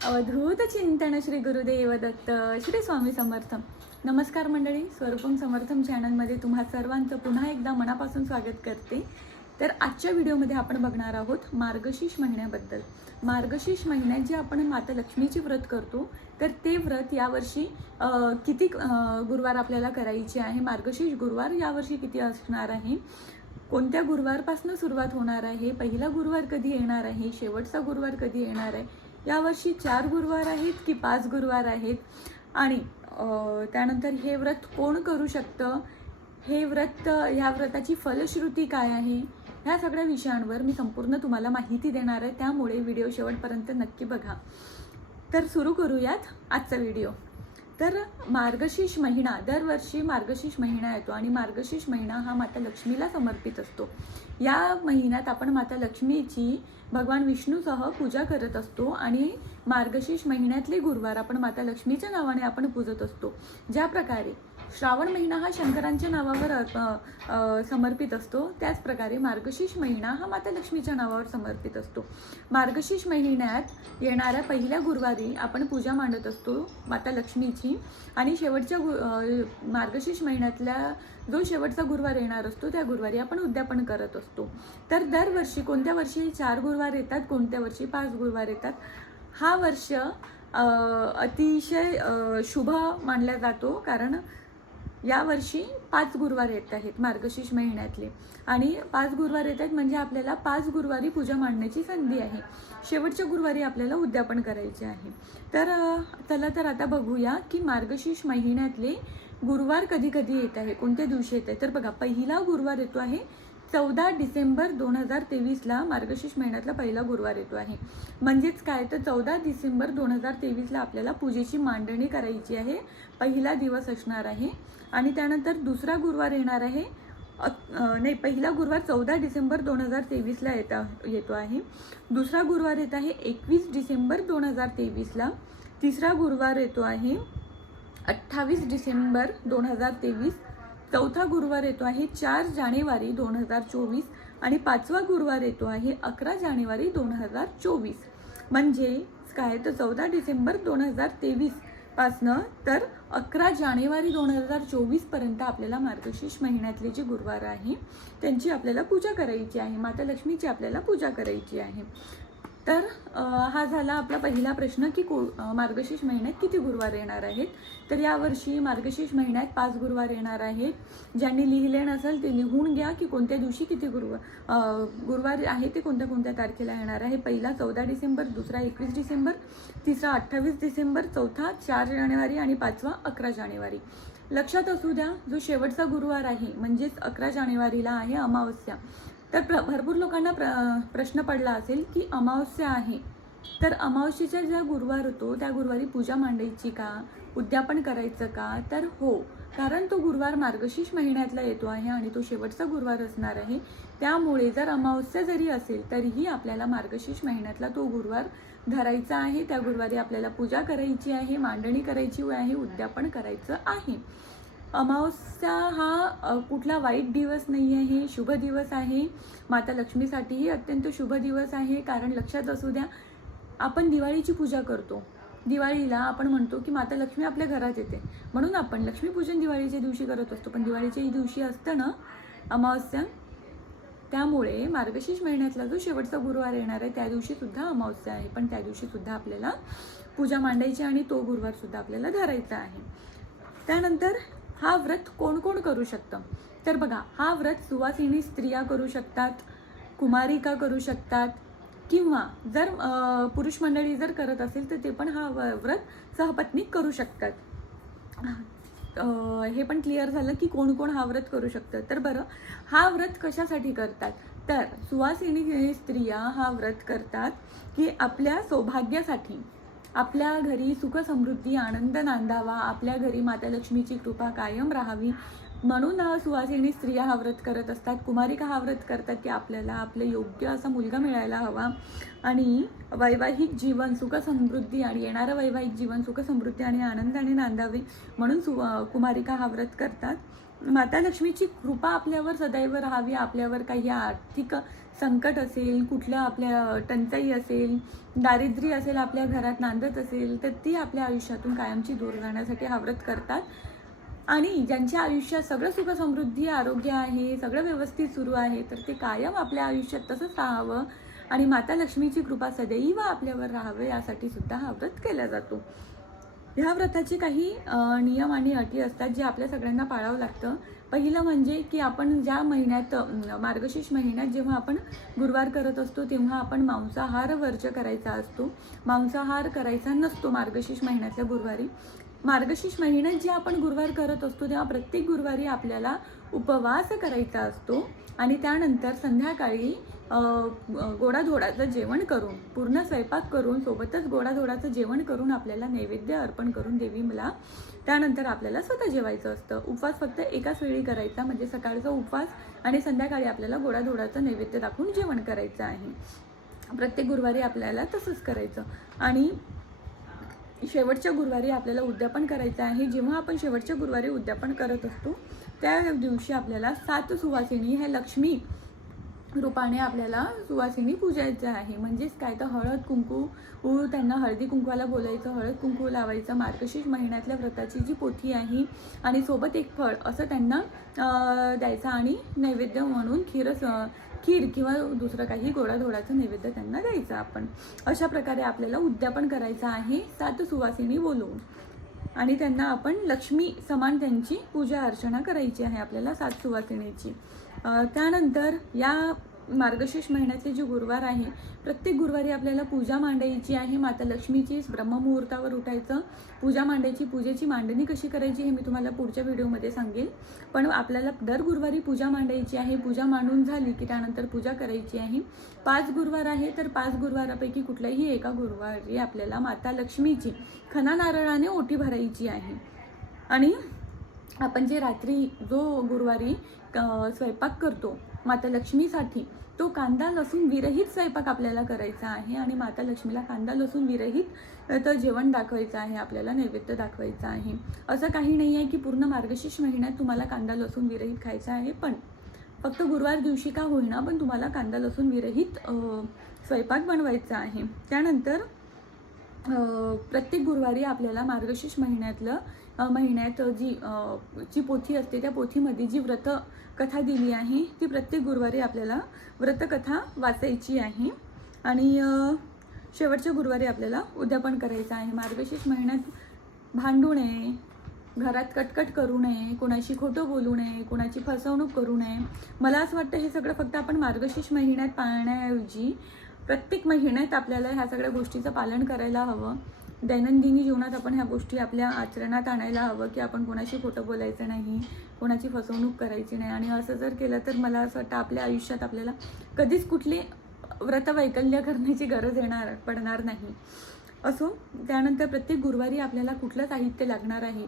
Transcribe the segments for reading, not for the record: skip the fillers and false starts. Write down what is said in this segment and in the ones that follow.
अवधूत चिंतन श्री गुरुदेव दत्त श्री स्वामी समर्थ. नमस्कार मंडळी, स्वरूपम समर्थम चॅनलमध्ये तुम्हा सर्वांचं पुन्हा एकदा मनापासून स्वागत करते. तर आजच्या व्हिडिओमध्ये आपण बघणार आहोत मार्गशीर्ष महिन्याबद्दल. मार्गशीर्ष महिन्यात जे आपण माता लक्ष्मीची व्रत करतो, तर ते व्रत यावर्षी किती गुरुवार आपल्याला करायचे आहे, मार्गशीर्ष गुरुवार यावर्षी किती असणार आहे, कोणत्या गुरुवारपासून सुरुवात होणार आहे, पहिला गुरुवार कधी येणार आहे, शेवटचा गुरुवार कधी येणार आहे, यावर्षी 4 गुरुवार आहेत की 5 गुरुवार आहेत, आणि त्यानंतर हे व्रत कोण करू शकतं, हे व्रत, ह्या व्रताची फलश्रुती काय आहे, ह्या सगळ्या विषयांवर मी संपूर्ण तुम्हाला माहिती देणार आहे. त्यामुळे व्हिडिओ शेवटपर्यंत नक्की बघा. तर सुरू करूयात आजचा व्हिडिओ. तर मार्गशीर्ष महिना, दरवर्षी मार्गशीर्ष महिना येतो आणि मार्गशीर्ष महिना हा माता लक्ष्मीला समर्पित असतो. या महिन्यात आपण माता लक्ष्मीची भगवान विष्णूसह पूजा करत असतो आणि मार्गशीर्ष महिन्यातले गुरुवार आपण माता लक्ष्मीच्या नावाने आपण पूजत असतो. ज्या प्रकारे श्रावण महिना हा शंकरांच्या नावावर समर्पित असतो, त्याचप्रकारे मार्गशीर्ष महिना हा माता लक्ष्मीच्या नावावर समर्पित असतो. मार्गशीर्ष महिन्यात येणाऱ्या पहिल्या गुरुवारी आपण पूजा मांडत असतो माता लक्ष्मीची, आणि शेवटच्या मार्गशीर्ष महिन्यातल्या जो शेवटचा गुरुवार येणार असतो त्या गुरुवारी आपण उद्यापन करत असतो. तर दरवर्षी कोणत्या वर्षी 4 गुरुवार येतात, कोणत्या वर्षी 5 गुरुवार येतात, हा वर्ष अतिशय शुभ मानला जातो, कारण यावर्षी 5 गुरुवार येत आहेत मार्गशीर्ष महिन्यातले, आणि 5 गुरुवार येत आहेत म्हणजे आपल्याला 5 गुरुवारी पूजा मांडण्याची संधी आहे. शेवटच्या गुरुवारी आपल्याला उद्यापन करायचे आहे. तर चला तर आता बघूया की मार्गशीर्ष महिन्यातले गुरुवार कधी कधी येत आहे, कोणत्या दिवशी येत आहे. तर बघा, पहिला गुरुवार येतो आहे 14 डिसेंबर 2023ला. मार्गशीर्ष महिन्यातला पहिला गुरुवार येतो आहे. म्हणजेच काय, तर 14 डिसेंबर 2023ला आपल्याला पूजेची मांडणी करायची आहे, पहिला दिवस असणार आहे. आणि त्यानंतर दुसरा गुरुवार येणार आहे, पहिला गुरुवार 14 डिसेंबर 2023ला येतो आहे. दुसरा गुरुवार येत आहे 21 डिसेंबर 2023ला. तिसरा गुरुवार येतो आहे 28 डिसेंबर 2023. चौथा गुरुवार येतो आहे 4 जानेवारी 2024 आणि 5वा गुरुवार येतो आहे 11 जानेवारी 2024. म्हणजे काय, तर 14 डिसेंबर 2023 पासनं तर 11 जानेवारी 2024 पर्यंत आपल्याला मार्गशीर्ष महिन्यातले जे गुरुवार आहे त्यांची आपल्याला पूजा करायची आहे, माता लक्ष्मीची आपल्याला पूजा करायची आहे. तर हा झाला आपला पहिला प्रश्न की मार्गशीर्ष महिन्यात किती गुरुवार येणार आहेत. तर यावर्षी मार्गशीर्ष महिन्यात 5 गुरुवार येणार आहेत. ज्यांनी लिहिले नसेल ते लिहून घ्या की कोणत्या दिवशी किती गुरुवार आहे ते कोणत्या कोणत्या तारखेला येणार आहे. पहिला 14 डिसेंबर, दुसरा 21 डिसेंबर, तिसरा 28 डिसेंबर, चौथा 4 जानेवारी आणि 5वा 11 जानेवारी. लक्षात असू द्या, जो शेवटचा गुरुवार आहे म्हणजेच 11 जानेवारीला आहे अमावस्या. तर भरपूर लोकांना प्रश्न पडला असेल की अमावस्या आहे, तर अमावस्येचा ज्या गुरुवार होतो त्या गुरुवारी पूजा मांडायची का, उद्यापन करायचं का. तर हो, कारण तो गुरुवार मार्गशीर्ष महिन्यातला येतो आहे आणि तो शेवटचा गुरुवार असणार आहे. त्यामुळे जर अमावस्या जरी असेल तरीही आपल्याला मार्गशीर्ष महिन्यातला तो गुरुवार धरायचा आहे. त्या गुरुवारी आपल्याला पूजा करायची आहे, मांडणी करायची आहे, उद्यापन करायचं आहे. अमावस्या हा कुठला वाईट दिवस नाही आहे, शुभ दिवस आहे. माता लक्ष्मीसाठीही अत्यंत शुभ दिवस आहे. कारण लक्षात असू द्या, आपण दिवाळीची पूजा करतो, दिवाळीला आपण म्हणतो की माता लक्ष्मी आपल्या घरात येते, म्हणून आपण लक्ष्मीपूजन दिवाळीच्या दिवशी करत असतो. पण दिवाळीच्या दिवशी असतं ना अमावस्या, त्यामुळे मार्गशीर्ष महिन्यातला जो शेवटचा गुरुवार येणार आहे त्या दिवशी सुद्धा अमावस्या आहे, पण त्या दिवशी सुद्धा आपल्याला पूजा मांडायची आणि तो गुरुवार सुद्धा आपल्याला धरायचा आहे. त्यानंतर हा व्रत कोण कोण करू शकतं. तर बघा, हा व्रत सुवासिनी स्त्रिया करू शकतात, कुमारिका करू शकतात, किंवा जर पुरुष मंडळी जर करत असेल तर ते पण हा व्रत सहपत्नीक करू शकतात. हे पण क्लिअर झालं की कोण कोण हा व्रत करू शकतं. तर बरं, हा व्रत कशासाठी करतात. तर सुवासिनी स्त्रिया हा व्रत करतात की आपल्या सौभाग्यासाठी, आपल्या घरी सुख समृद्धी आनंद नांदावा, आपल्या घरी माता लक्ष्मीची कृपा कायम राहावी, म्हणून सुवासिनी स्त्रिया हा व्रत करत असतात, कुमारिका हा व्रत करतात की आपल्याला आपले योग्य असा मुलगा मिळायला हवा आणि वैवाहिक जीवन सुख समृद्धी आणि येणारं वैवाहिक जीवन सुख समृद्धी आणि आनंदाने नांदावे म्हणून कुमारिका हा व्रत करतात. माता लक्ष्मीची कृपा आपल्यावर सदैव राहावी. आपल्यावर काही आर्थिक संकट असेल, कुठलं आपल्या टंचाई असेल, दारिद्र्य असेल, आपल्या घरात नांदत असेल तर ती आपल्या आयुष्यातून कायमची दूर जाण्यासाठी हा व्रत करतात. आणि ज्यांच्या आयुष्यात सगळं सुख समृद्धी आरोग्य आहे, सगळं व्यवस्थित सुरू आहे, तर ते कायम आपल्या आयुष्यात तसंच राहावं आणि माता लक्ष्मीची कृपा सदैव आपल्यावर राहावं यासाठी सुद्धा हा व्रत केला जातो. ह्या व्रताचे काही नियम आणि अटी असतात जे आपल्या सगळ्यांना पाळावं लागतं. पहिलं म्हणजे की आपण ज्या महिन्यात मार्गशीर्ष महिन्यात जेव्हा आपण गुरुवार करत असतो तेव्हा आपण मांसाहार वर्ज करायचा असतो. मांसाहार करायचा नसतो मार्गशीर्ष महिन्यातल्या गुरुवारी. मार्गशीर्ष महिन्यात जे आपण गुरुवार करत असतो तेव्हा प्रत्येक गुरुवारी आपल्याला उपवास करायचा असतो आणि त्यानंतर संध्याकाळी गोडाधोडाचं जेवण करून, पूर्ण स्वयंपाक करून, सोबतच गोडाधोडाचं जेवण करून आपल्याला नैवेद्य अर्पण करून देवी मला त्यानंतर आपल्याला स्वतः जेवायचं असतं. उपवास फक्त एकाच वेळी करायचा, म्हणजे सकाळचा उपवास आणि संध्याकाळी आपल्याला गोडाधोडाचं नैवेद्य दाखवून जेवण करायचं आहे. प्रत्येक गुरुवारी आपल्याला तसंच करायचं आणि शेवटच्या गुरुवारी आपल्याला उद्यापन करायचं आहे. जेव्हा आपण शेवटच्या गुरुवारी उद्यापन करत असतो त्या दिवशी आपल्याला 7 सुवासिनी ह्या लक्ष्मी रूपाने आपल्याला सुवासिनी पूजायचं आहे. म्हणजेच काय तर हळद कुंकू त्यांना हळदी कुंकवाला बोलायचं, हळद कुंकू लावायचं, मार्गशीर्ष महिन्यातल्या व्रताची जी पोथी आहे आणि सोबत एक फळ असं त्यांना द्यायचं आणि नैवेद्य म्हणून खीर किंवा दुसरं काही गोडाधोडाचं नैवेद्य त्यांना द्यायचं आपण. अशा प्रकारे आपल्याला उद्यापन करायचं आहे 7 सुवासिनी बोलवून आणि त्यांना आपण लक्ष्मी समान त्यांची पूजा अर्चना करायची आहे आपल्याला 7 सुवासिनीची. त्यानंतर या मार्गशीर्ष महिन्याचे जे गुरुवार आहे प्रत्येक गुरुवारी आपल्याला पूजा मांडायची आहे. माता लक्ष्मीची ब्रह्ममुहूर्तावर उठायचं, पूजा मांडायची. पूजेची मांडणी कशी करायची हे मी तुम्हाला पुढच्या व्हिडिओमध्ये सांगेन, पण आपल्याला दर गुरुवारी पूजा मांडायची आहे. पूजा मांडून झाली की त्यानंतर पूजा करायची आहे. 5 गुरुवार आहे तर 5 गुरुवारापैकी कुठल्याही एका गुरुवारी आपल्याला माता लक्ष्मीची खणा नारळाने ओटी भरायची आहे. आणि आपण जे रात्री जो गुरुवारी स्वयंपाक करतो माता लक्ष्मीसाठी तो कांदा लसूण विरहित स्वयंपाक आपल्याला करायचा आहे आणि माता लक्ष्मीला कांदा लसूण विरहित तर जेवण दाखवायचं आहे, आपल्याला नैवेद्य दाखवायचं आहे. असं काही नाही आहे की पूर्ण मार्गशीर्ष महिन्यात तुम्हाला कांदा लसूण विरहित खायचा आहे, पण फक्त गुरुवार दिवशी का होईना पण तुम्हाला कांदा लसूण विरहित स्वयंपाक बनवायचा आहे. त्यानंतर प्रत्येक गुरुवारी आपल्याला मार्गशीर्ष महिन्यात जी पोथी असते त्या पोथीमध्ये जी व्रत कथा दिली आहे ती प्रत्येक गुरुवारी आपल्याला व्रतकथा वाचायची आहे आणि शेवटच्या गुरुवारी आपल्याला उद्यापन करायचं आहे. मार्गशीर्ष महिन्यात भांडू नये, घरात कटकट करू नये, कोणाशी खोटं बोलू नये, कोणाची फसवणूक करू नये. मला असं वाटतं हे सगळं फक्त आपण मार्गशीर्ष महिन्यात पाळण्याऐवजी प्रत्येक महिन्यात आपल्याला ह्या सगळ्या गोष्टीचं पालन करायला हवं. दैनंदिनी जीवनात आपण ह्या गोष्टी आपल्या आचरणात आणायला हवं की आपण कोणाशी खोटं बोलायचं नाही, कोणाची फसवणूक करायची नाही. आणि असं जर केलं तर मला असं वाटतं आपल्या आयुष्यात आपल्याला कधीच कुठली व्रतवैकल्य करण्याची गरज पडणार नाही. असो, त्यानंतर प्रत्येक गुरुवारी आपल्याला कुठलं साहित्य लागणार आहे,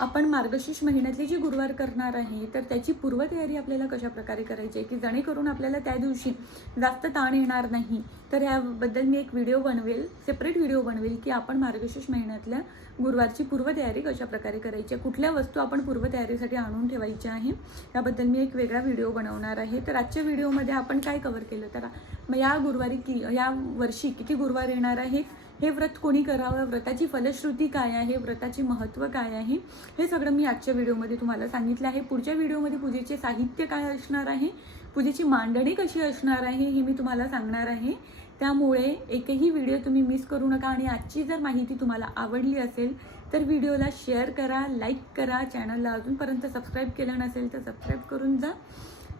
आपण मार्गशीर्ष महिन्यातले जे गुरुवार करणार आहे तर त्याची पूर्वतयारी आपल्याला कशा प्रकारे करायची आहे की जेणेकरून आपल्याला त्या दिवशी जास्त ताण येणार नाही. तर याबद्दल मी एक व्हिडिओ बनवेल, सेपरेट व्हिडिओ बनवेल की आपण मार्गशीर्ष महिन्यातल्या गुरुवारची पूर्वतयारी कशा प्रकारे करायची आहे, कुठल्या वस्तू आपण पूर्वतयारीसाठी आणून ठेवायच्या आहे, याबद्दल मी एक वेगळा व्हिडिओ बनवणार आहे. तर आजच्या व्हिडिओमध्ये आपण काय कव्हर केलं तर मग या वर्षी किती गुरुवार येणार आहेत, हे व्रत कोणी करावं, व्रताची फलश्रुती काय आहे, व्रताचे महत्त्व काय आहे, हे सगळं मी आजच्या व्हिडिओमध्ये तुम्हाला सांगितलं आहे. पुढच्या व्हिडिओमध्ये पूजेचे साहित्य काय असणार आहे, पूजेची मांडणी कशी असणार आहे हे मी तुम्हाला सांगणार आहे. त्यामुळे एकही व्हिडिओ तुम्ही मिस करू नका. आणि आजची जर माहिती तुम्हाला आवडली असेल तर व्हिडिओला शेअर करा, लाईक करा, चॅनलला अजूनपर्यंत सबस्क्राईब केलं नसेल तर सबस्क्राईब करून जा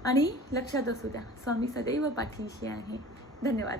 आणि लक्षात असू द्या स्वामी सदैव पाठीशी आहे. धन्यवाद.